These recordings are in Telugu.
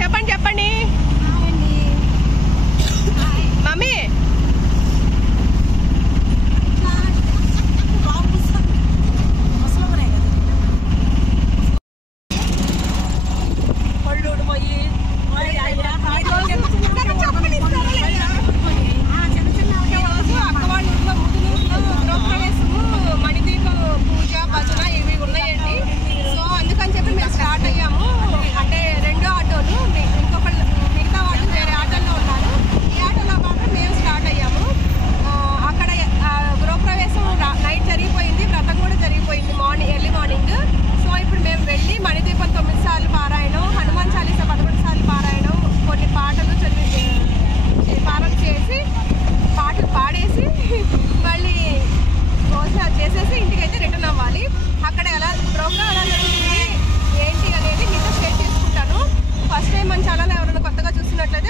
చెప్పండి చెప్పండి మమ్మీ.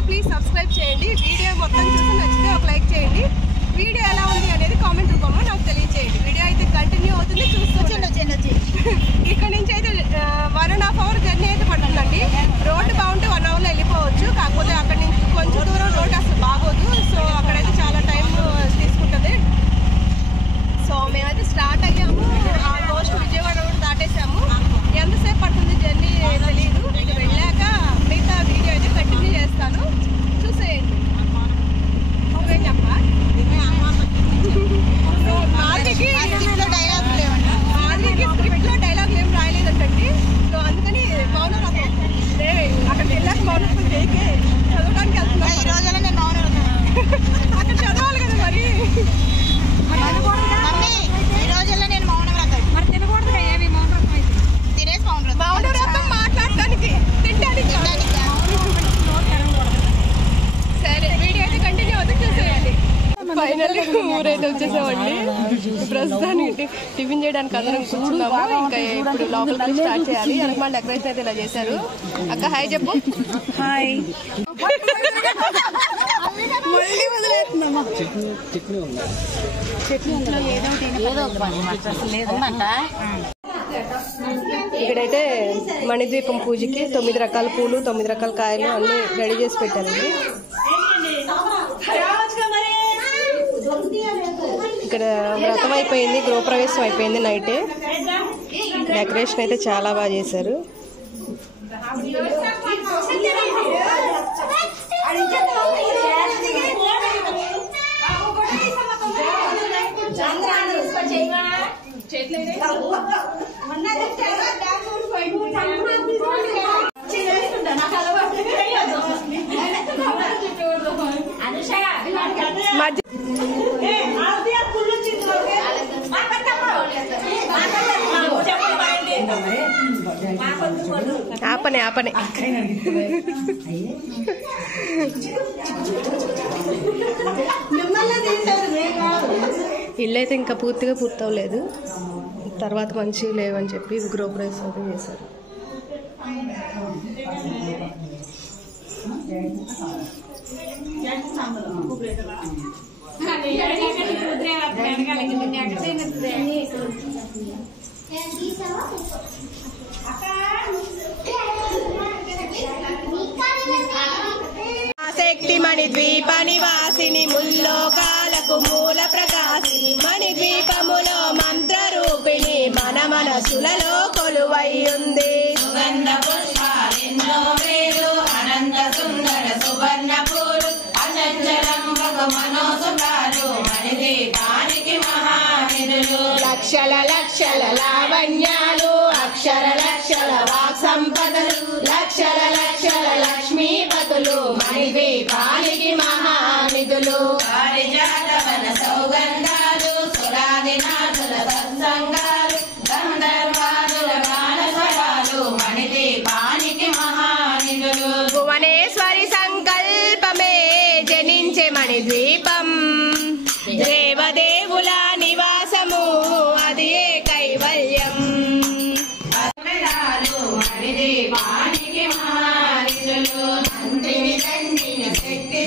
ప్లీజ్ సబ్స్క్రైబ్ చేయండి. వీడియో మొత్తం చూసి నచ్చితే ఒక లైక్ చేయండి. వీడియో ఎలా ఉంది అనేది కామెంట్ రూపంలో నాకు తెలియజేయండి. వీడియో అయితే కంటిన్యూ అవుతుంది, చూస్తూ ఇక్కడ నుంచి అయితే 1.5 hour జర్నీ అయితే పడుతుందండి. రోడ్డు బాగుంటే 1 hourలో వెళ్ళిపోవచ్చు. కాకపోతే అక్కడి నుంచి కొంచెం దూరం రోడ్డు అసలు బాగోదు. సో అక్కడైతే చాలా టైం తీసుకుంటుంది. సో మేమైతే స్టార్ట్ అయ్యాము. ఆల్మోస్ట్ విజయవాడ రోడ్ దాటేసాము. ఎంతసేపు పడుతుంది జర్నీ తెలియదు. ఇక వెళ్ళాక మిగతా వీడియో అయితే కంటిన్యూ చేస్తాను, చూసేయండి. మాధవికి స్క్రిప్ట్లో డైలాగులు ఏం రాయలేదంటండి. సో అందుకని మౌనవ్రతం అక్కడికి వెళ్ళాక మౌనవ్రతం చేయకే చదవడానికి వెళ్తున్నాను. ఈ రోజుల్లో నేను మౌనవ్రతం అక్కడ చదవాలి కదా మరి. ఈ రోజుల్లో నేను మౌనవ్రతం మరి తినకూడదు. ఏమి మౌనవ్రతం అయితే తినేసి మౌనవ్రతం మాట్లాడటానికి తినడానికి. సరే వీడియో అయితే కంటిన్యూ అవుతుంది, చూసేయండి. ఫైనల్లీ ఊరైతే వచ్చేసామండి. ప్రస్తుతానికి టిఫిన్ చేయడానికి అందరం కూర్చున్నాము. ఇంకా ఇప్పుడు లోపలికి స్టార్ట్ చేయాలి. అనమాట డెకరేషన్ అయితే ఇలా చేశారు. అక్క హాయ్ చెప్పు. హాయ్. ఇక్కడైతే మణిద్వీపం పూజకి 9 రకాల పూలు 9 రకాల కాయలు అన్ని రెడీ చేసి పెట్టారండి. ఇక్కడ వ్రతం అయిపోయింది, గృహప్రవేశం అయిపోయింది. నైటే డెకరేషన్ అయితే చాలా బాగా చేశారు. ఆపనే ఆపనే ఇల్లు అయితే ఇంకా పూర్తిగా పూర్తవలేదు. తర్వాత మంచిగా లేవని చెప్పి గృహప్రవేశం అయితే చేశారు. శక్తి మణిద్వీప నివాసిని ముల్లోకాలకు మూల ప్రకాశిని మణిద్వీపములో మంత్ర రూపిణి మన మనసులలో కొలువై ఉంది. సుగంధ పుష్పాలెన్నో వేలు అనంత సుందర సువర్ణ పూలు అచంచలం మనోసుకాలు మణిద్వీపానికి మహానిధులు. లక్షల లక్షల లావణ్యాలు అక్షర లక్షల వాక్ సంపదలు లక్షల లక్షల లక్ష్మీపతులు మణిద్వీపానికి మహానిధులు. పారిజాతవన సౌగంధాలు సురాదినాథుల సత్సంగాలు గంధర్వాదుల గానస్వరాలు మణిద్వీపానికి మహానిధులు. భువనేశ్వరి సంకల్పమే జనించే మణిద్వీపం దేవదేవుల నివాసము అది ఏ కైవల్యం. మణిద్వీపానికి మహానిధులు మంత్రిని దండిన శక్తి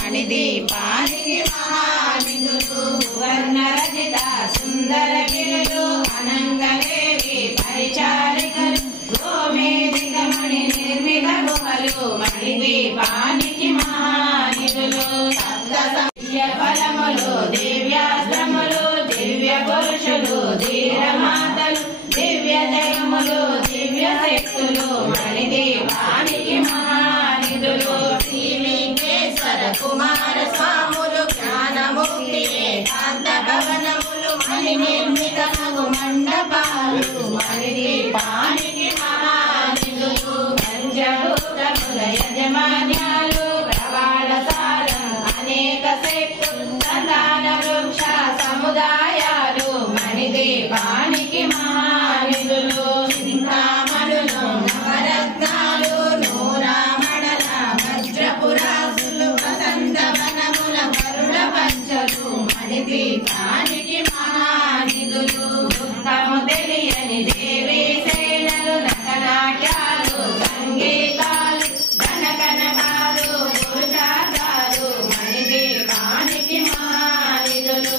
మణిదీపానికి మహానిధులు వర్ణరజిత సుందర గిరులు అనంతదేవి పరిచారికలు గోమేధిక మణి నిర్మిత గుహలు మణిదీపానికి మహానిధులు సప్త సంఖ్య ఫలములు దివ్యాస్త్రములు దివ్య పురుషులు ధీరమాతలు దివ్య జగములు దివ్య శక్తులు మణిదీపానికి మహానిధులు శ్రీ వెంకటేశ్వర కుమార స్వాములు జ్ఞానముక్తి ఏకాంత భవనములు మణి నిర్మితము మండపాలు మణిదీపానికి మహానిధులు పంచభూతముల యజమాన్యాలు ప్రవాళ సారం అనేక శక్తులు సంతాన వృక్ష సముదాయాలు మణిదీపానికి మహానిధులు సింహామణులు నవరత్నాలు నూరామణల వజ్రపురాసులు వసంత వనముల కరుణ పంచలు మణిదీపానికి మహానిధులు దుఃఖము తెలియని దేవీ సేనలు నటనాట్యాలు సంగీతాలు ఘనకనకాలు పురుషార్థాలు మణిదీపానికి మహానిధులు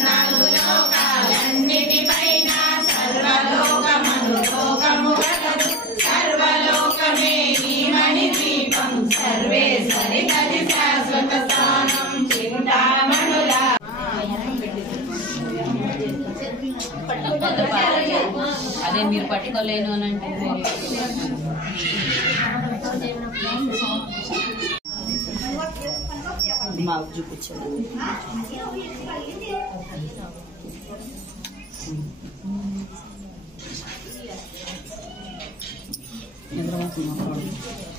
నాలుగు లోకాలన్నిటిపైన సర్వలోకమను లోకము గలదు సర్వలోకమే ఈ మణిదీపం సర్వేశ్వరి గది శాశ్వత స్థానం చింతామణుల అదే మీరు పట్టుకోలేను అని అంటే మాకు చూపించండి.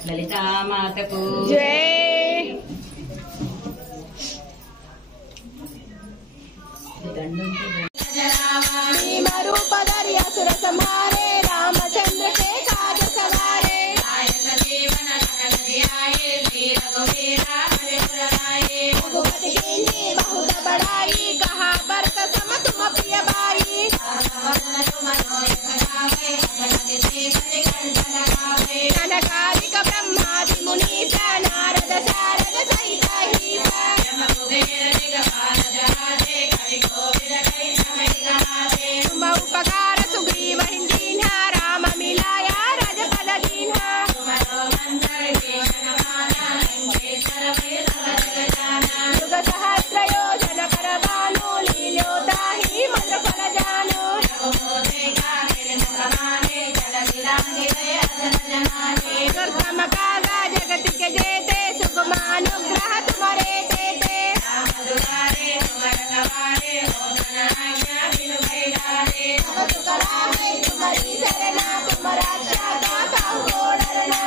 లలితామాతకు జై. रूपधरि असुर संहारे रामचंद्र के काज सवारे रघुपति कीन्ही बहुत बड़ाई कहा बरत सम तुम प्रिय बाई कनकादिक ब्रह्मादि मुनीश नारद शारद सहित तुम उपकार सुग्रीव दीन्हा राम मिलाया रजपद दीन्हा युग सहस्र योजन कर भानु लील्योताहि मधुर फल जानु दुर्गम कागा जगत के जेते सुगमानुग्रह तुम्हारे तेते तुम्हारी शरणा तुम रक्षा दाता हो डरना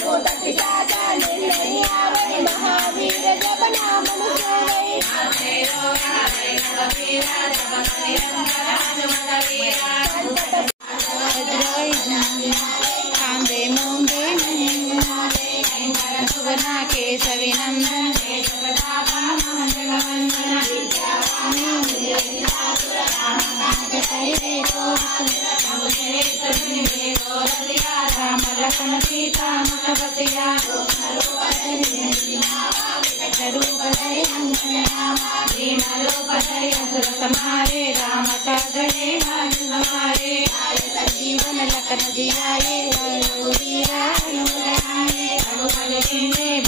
भूत पिशाच नहीं आवै महावीर जब नाम सुनै कांदे मूंगे सुगना केशविनंदन राम लखन सीता मुखवतिया असुर संहारे राम का गणे हमारे जीवन लखन जियाए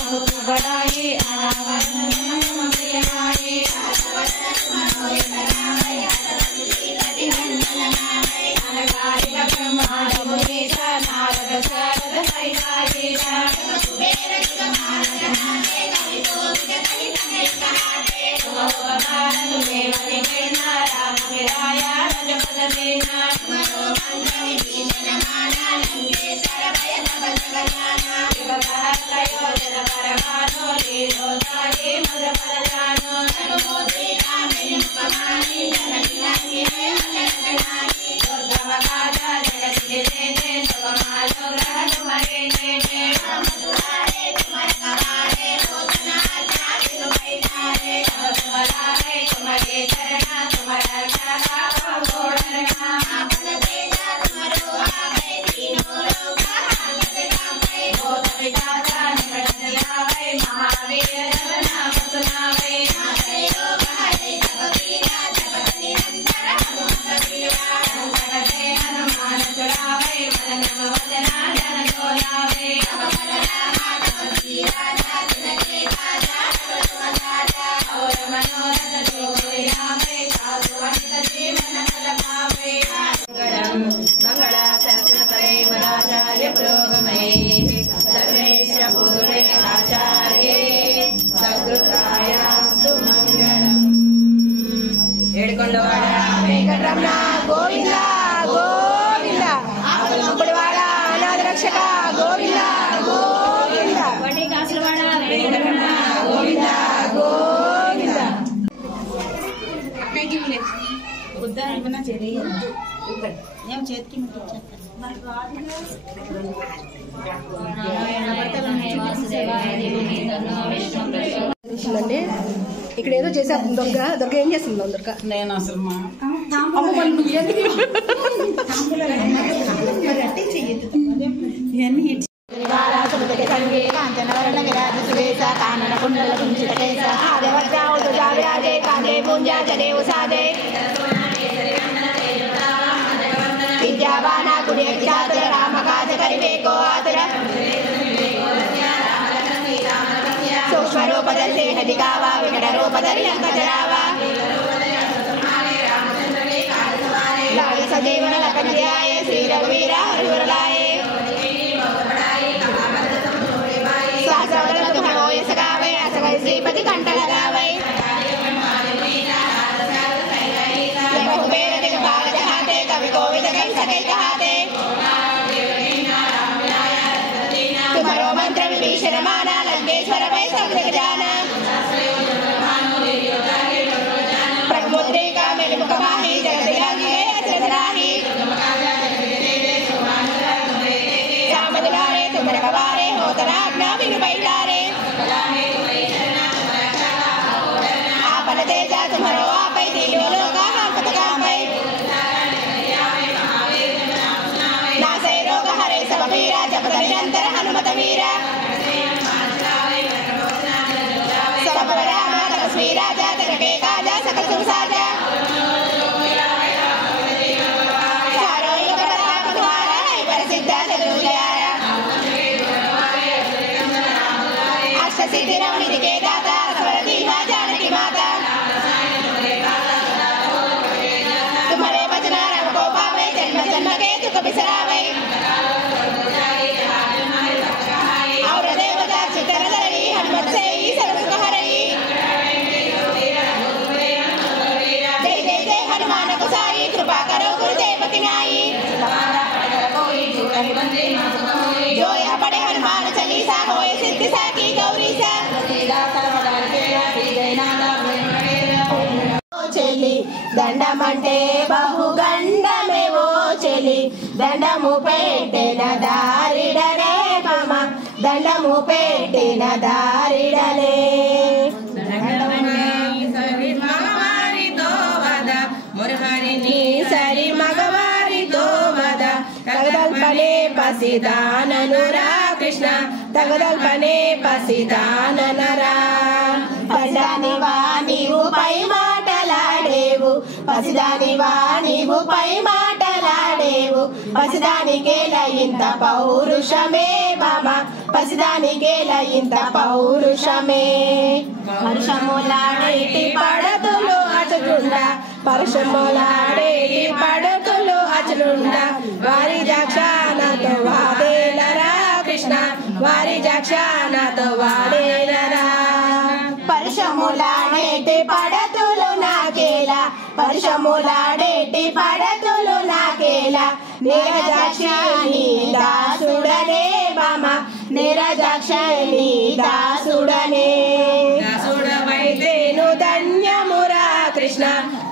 बहुत बड़ाए नारद शारद राम ఏం చేతికి అండి ఇక్కడ ఏదో చేశారు దుర్గ ఏం చేస్తుంది దుర్గ నేను అసలు మా सूक्ष्म रूप धरि दिखावा विकट रूप धरि लंक जरावा लाल सजीवन लखन जियाए श्री रघुवीर हरिवर लाए सहस्रवदन तुम्हारो यश गावे असगल श्रीपति कंठ लगावे कुबेर दिगपाल जहाते कवि कोविद कहि सके कहाते तुम्हारो मंत्र विभीषण माना लंकेश्वर भय सब जग जाना प्रमुद्रिका मेल मुख माही जगत लागी अचरज राही श्याम दुलारे तुम रखवारे होत आज्ञा बिनु बैठारे आपन तेजा तुम्हारो आपै तीनों लोका हाकत कापै नासै रोग हरे सब पीरा जपत निरंतर हनुमत वीरा राजा तरके काजा सकल तुम साजा चारों युग प्रताप तुम्हारा है प्रसिद्ध चतुर्भुजारा अष्ट सिद्धि नव निधि के दाता स्वर दीना जानकी माता तुम्हारे वचन राम को पावे जन्म जन्म के दुख बिसरावे और देवता चित्तर धरई हनुमत से ही सर्व सुख हरई कृपा करो गुरुदेव की नाई जो या पढ़े हनुमान चालीसा होए सिद्धि साकी गौरी सा చెలి దండమంటే బహుగండమే ఓ చెలి దండము పెట్టిన దారిడనే మమ దండము పెట్టిన దారిడనే సరి మగవారితో వద తగదల్పనే పసిదాననురా కృష్ణ తగదల్పనే పసిదాననరా పసిదానివా నీవు పై మాటలాడేవు పసిదానివా నీవు పై మాటలాడేవు పసిదానికేల ఇంత పౌరుషమే మామ పసిదానికేల ఇంత పౌరుషమే హర్షములాడేటి పడతులు అచుకుండా పరశుములాడేటి పడతులు అచులుండా వారి జక్షానతో వాడేలరా కృష్ణ వారి జక్షానతో వాడేలరా పరశుములాడేటి పడతులు నాకేలా పరశుములాడేటి పడతులు నాకేలా నిరజాక్షి దాసుడనే మామ నిరజాక్షి దాసుడనే దాసుడవైతేను ధన్యమురా కృష్ణ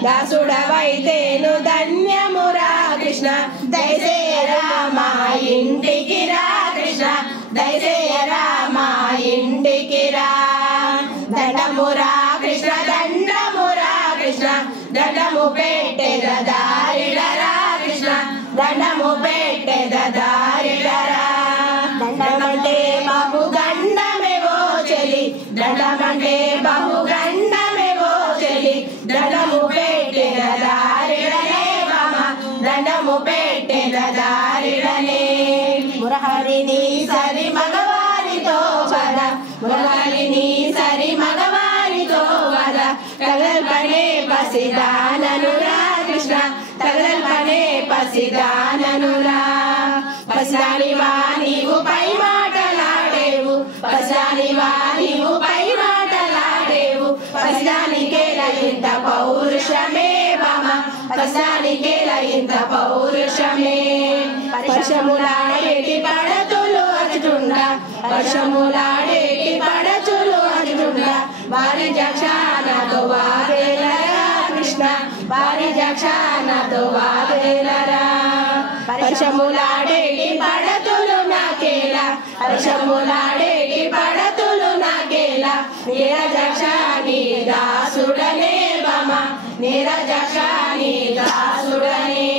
దాసుడవైతేను ధన్యమురా కృష్ణ దయచేయరా మా ఇంటికి రా కృష్ణ దయచేయరా మా ఇంటికి రా దండమురా కృష్ణ దండమురా కృష్ణ దండము పెట్టెద దారిడరా కృష్ణ దండము పెట్టెద దారిడరా దండమంటే బహుగండమేవో చెలి దండమంటే బహుగండమేవో చెలి దండము పెట్టెద దారిడనే మామ దండము పెట్టెద దారిడనే మురహరిని సరి మగవారితో వద మురహరిని సరి మగవారితో వద తగల్పనే పసిదాననురా కృష్ణ తగల్పనే పసిదాననురా పసిదానివా నీవు పై మాటలాడేవు పసిదానివా నీవు పై మాటలాడేవు పసిదానికేల ఇంత పౌరుషమే మామ పసిదానికేల ఇంత పౌరుషమే పరశములాడేటి పడతులు అచుటుండా పరశములాడేటి పడతులు అచుటుండా వారి జక్షానతో వాడేలరా కృష్ణ పరిజక్షణతో వాదేలరా పరిశములాడేటి పడతులు నాకేలా పరిశములాడేటి పడతులు నాకేలా నీరజక్షాని దాసుడనే బమ నీరజక్షాని దాసుడనే